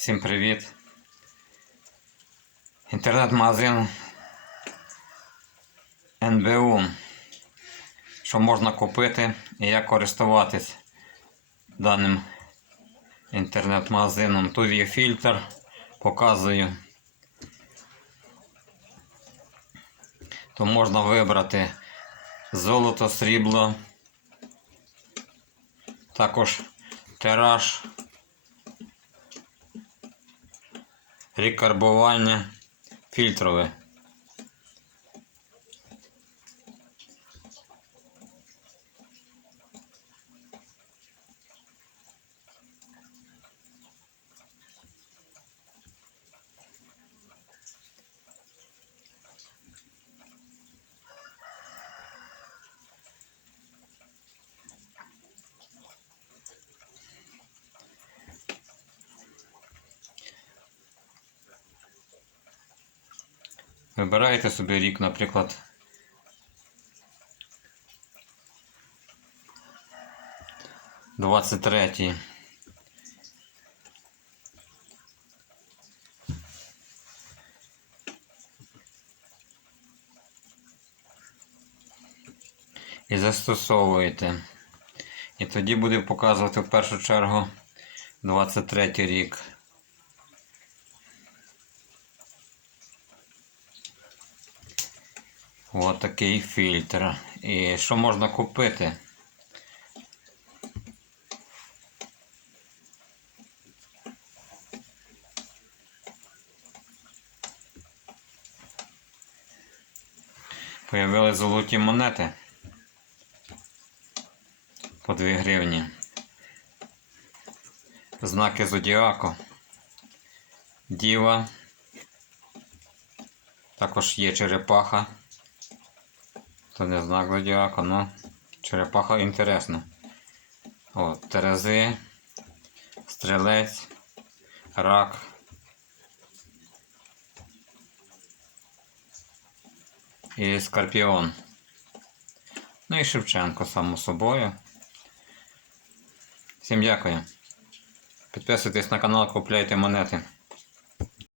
Всім привіт. Інтернет-магазин НБУ. Що можна купити і як користуватись даним інтернет-магазином. Тут є фільтр, показую. То можна вибрати золото, срібло, також тираж. Рекарбування фільтрове. Вибираєте собі рік, наприклад. Двадцять третій. І застосовуєте. І тоді буде показувати в першу чергу 23 рік. Ось такий фільтр. І що можна купити? Появились золоті монети по 2 гривні. Знаки зодіаку. Діва. Також є черепаха. Це не знак зодіака, но черепаха інтересна. О, Терези, стрілець, рак. І скорпіон. Ну і Шевченко, само собою. Всім дякую. Підписуйтесь на канал, купляйте монети.